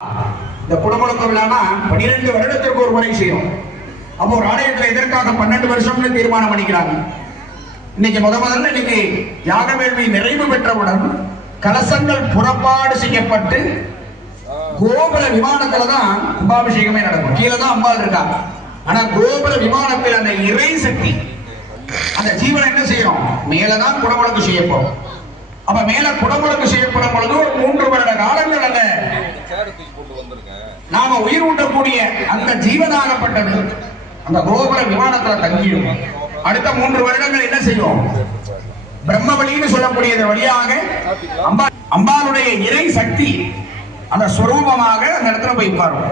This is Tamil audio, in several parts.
இந்த குடமுழுக்கு விழானா 12 வருடத்திற்கு ஒரு முறை செய்யும். அப்போ ஒரு ஆலயத்தில் எதற்காக 12 வருஷம்னு தீர்மானம் பண்ணிக்கிறாங்க. இன்னைக்கு முதல்ல இன்னைக்கு யாக வேள்வி நிறைவு பெற்றவுடன் கலசங்கள் புறப்பாடு செய்யப்பட்டு கோபுர விமானத்துல தான் கும்பாபிஷேகமே நடக்கும். கீழே தான் அம்பாள் இருக்கா. ஆனா கோபுர விமானத்தில் அந்த இறை சக்தி அந்த ஜீவனை என்ன செய்யும், மேலதான் குடமுழுக்கு செய்யப்படும். அப்ப மேல குடமுழுக்கு செய்யப்படும் பொழுது ஒரு 3 வருட காலங்கள் அல்ல நாம உயிர் ஊட்டக்கூடிய அந்த ஜீவனாகப்பட்டது அந்த கோபுர விமானத்துல தங்கிடும். அடுத்த 3 வருடங்கள் என்ன செய்யும், பிரம்மவழின்னு சொல்லக்கூடியது வழியாக அம்பாளுடைய இறை சக்தி அந்த ஸ்வரூபமாக அந்த இடத்துல போய் உட்காரும்.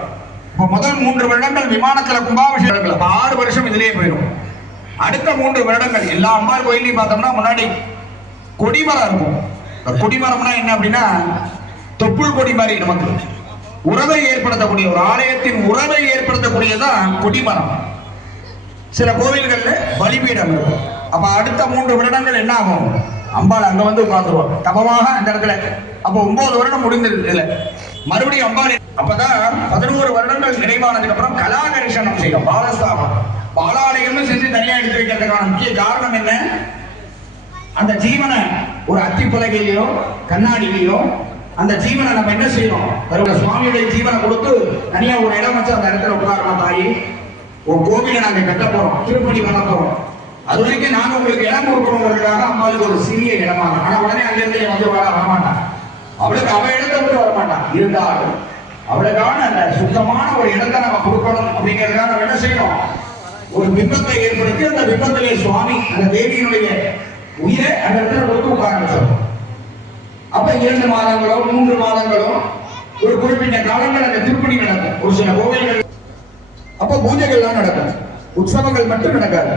இப்ப முதல் 3 வருடங்கள் விமானத்துல கும்பாபிஷேகம், 6 வருஷம் இதிலே போயிடும். அடுத்த 3 வருடங்கள் எல்லா அம்பாள் கோயிலையும் பார்த்தோம்னா முன்னாடி கொடிமரம் இருக்கும். கொடிமரம்னா என்ன அப்படின்னா தொப்புள் கொடி மாதிரி நமக்கு உறவை ஏற்படுத்தக்கூடிய ஒரு ஆலயத்தின் உறவை ஏற்படுத்தக்கூடியதான் கொடிமரம். சில கோவில்கள்ல பலிபீடம் இருக்கும். அப்ப அடுத்த 3 வருடங்கள் என்ன ஆகும், அம்பாள் அங்க வந்து உட்கார்ந்துருவோம் தபமாக அந்த இடத்துல. அப்ப 9 வருடம் முடிந்தது. மறுபடியும் அம்பாள் அப்பதான் 11 வருடங்கள் நிறைவானதுக்கு அப்புறம் கலாகரிசனம் செய்யும். பாலஸ்தாபம் பாலாலயம்னு செஞ்சு தனியா எடுத்து வைக்கிறதுக்கான முக்கிய காரணம் என்ன, அந்த ஜீவனை ஒரு அத்தி பலகையிலையோ கண்ணாடியிலையோ அந்த ஜீவனை நம்ம என்ன செய்யணும், சுவாமியுடைய ஜீவனை கொடுத்து தனியா ஒரு இடம் வச்சு அந்த இடத்துல உட்காரணும். தாயி ஒரு கோவிலை நாங்க கட்ட போறோம், திருப்பணி பண்ண போறோம், அது வரைக்கும் நாங்க உங்களுக்கு இடம் கொடுக்கணுங்கிறதுக்காக அம்மாவுக்கு ஒரு சிறிய இடமாக. ஆனா உடனே அங்கிருந்து வந்து வரமாட்டான், அவளுக்கு அவ இடத்தை விட்டு வரமாட்டான். இருந்தாலும் அவளுக்கான அந்த சுத்தமான ஒரு இடத்தை நம்ம கொடுக்கணும் அப்படிங்கிறதுக்காக நம்ம என்ன செய்யணும், ஒரு பிம்பத்தை ஏற்படுத்தி அந்த பிம்பத்திலே சுவாமி அந்த தேவியினுடைய உயிரை அந்த இடத்துல கொடுத்து உட்கார வச்சோம். அப்ப 2 மாதங்களோ 3 மாதங்களோ ஒரு குறிப்பிட்ட காலங்கள் அந்த திருப்பணி நடக்கும். ஒரு சில கோவில்கள் அப்ப பூஜைகள்லாம் நடக்கும், உற்சவங்கள் மட்டும் நடக்காது.